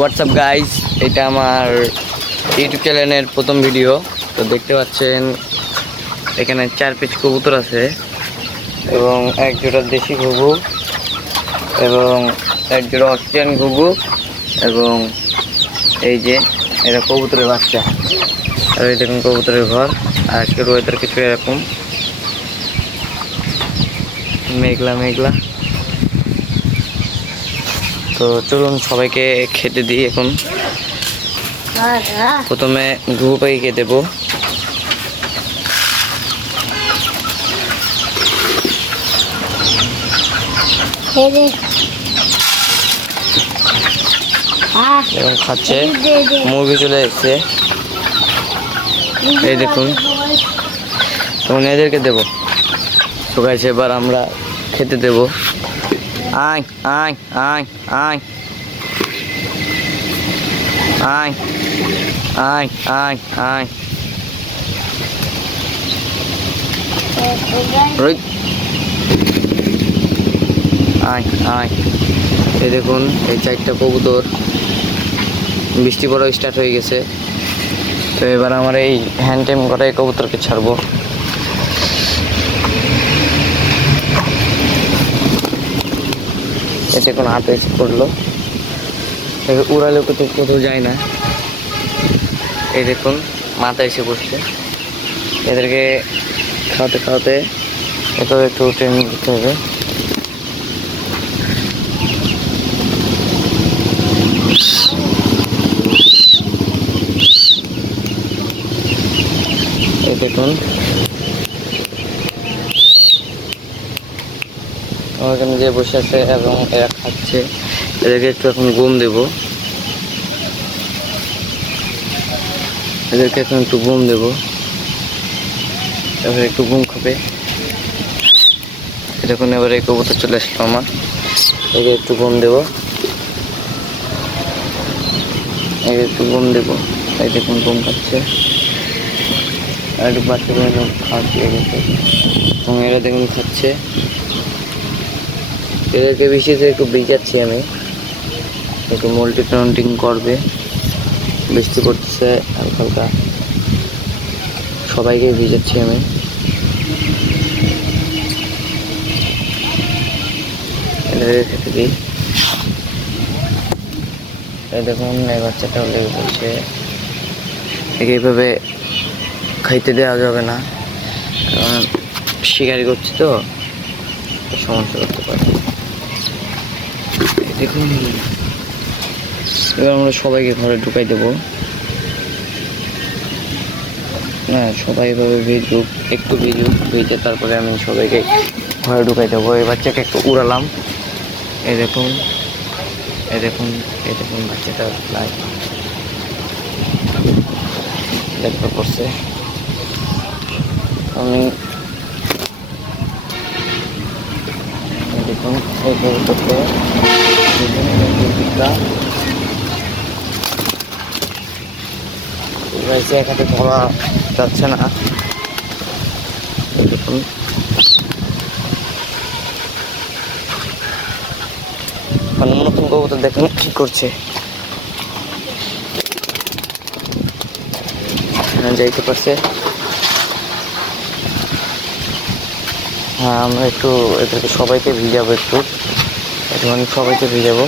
WhatsApp guys, এটা আমার YouTube চ্যানেলের প্রথম ভিডিও। তো দেখতে পাচ্ছেন এখানে 4 পিস কবুতর আছে এবং এক জোড়া দেশি ঘুঘু এবং এক জোড়া অস্ট্রেলিয়ান ঘুঘু এবং এই যে এটা কবুতরের বাচ্চা। আর এই দেখুন কবুতরের ঘর। আর আজকের ওয়েদার কিছু এরকম মেঘলা মেঘলা। তো চলুন সবাইকে খেতে দিই। এখন প্রথমে ঘুঘু পাখিকে দেবো। এখন খাচ্ছে, মুরগি চলে এসছে, এই দেখুন। তখন এদেরকে দেবো। তো গাইছে এবার আমরা খেতে দেবো। আয় আয় আয় আয় আয় আয় আয় আয় আয় আয়। এই দেখুন এই 4টা কবুতর। বৃষ্টি পড়া স্টার্ট হয়ে গেছে। তো এবার আমার এই হ্যান্ড টাইম করা এই কবুতরকে ছাড়বো। এতে কোনো হাতে এসে পড়লো, উড়ালে কোথাও যায় না। এই দেখুন মাথা এসে পড়ছে। এদেরকে খাওয়াতে খাওয়াতে এটাও একটু ট্রেনিং দিতে হবে। এই দেখুন আমার এখানে যে বসে আছে এবং এরা খাচ্ছে। এদেরকে একটু এখন ঘুম দেবো। এদেরকে এখন একটু ঘুম দেবো, এবার একটু ঘুম খাবে। দেখুন এবার এই কবুতর চলে আসলো আমার। একে একটু ঘুম দেবো, একে একটু ঘুম দেবো। এই দেখুন ঘুম খাচ্ছে। আর একটু বাচ্চা খাওয়াচ্ছি এবং এরা দেখুন খাচ্ছে। এদেরকে বৃষ্টিতে একটু ভিজাচ্ছি আমি, একটু মোল্টি কাউন্টিং করবে। বৃষ্টি পড়ছে হালকা হালকা, সবাইকে ভিজাচ্ছি আমি। এদেরকে খেতে দিই। এই দেখুন এই বাচ্চাটাও লেগে পড়ছে। একে এইভাবে খাইতে দেওয়া যাবে না, কারণ শিকারি করছি তো সমস্যা করতে পারে। দেখুন এবার আমরা সবাইকে ঘরে ঢুকাই দেবো। হ্যাঁ, সবাই এভাবে ভিজুক, একটু ভিজুক, ভিজে তারপরে আমি সবাইকে ঘরে ঢুকাই দেবো। এই বাচ্চাকে একটু উড়ালাম। এই দেখুন এই দেখুন এই দেখুন বাচ্চাটা দেখতে পড়ছে। আমি দেখুন এই কবুতরকে এক হাতে ধরা যাচ্ছে না। দেখুন নতুন কবুতর দেখুন কি করছে। যাইতে পারছে। হ্যাঁ, আমরা একটু এদেরকে সবাইকে ভিজাবো, একটু সবাইকে ভিজাবো।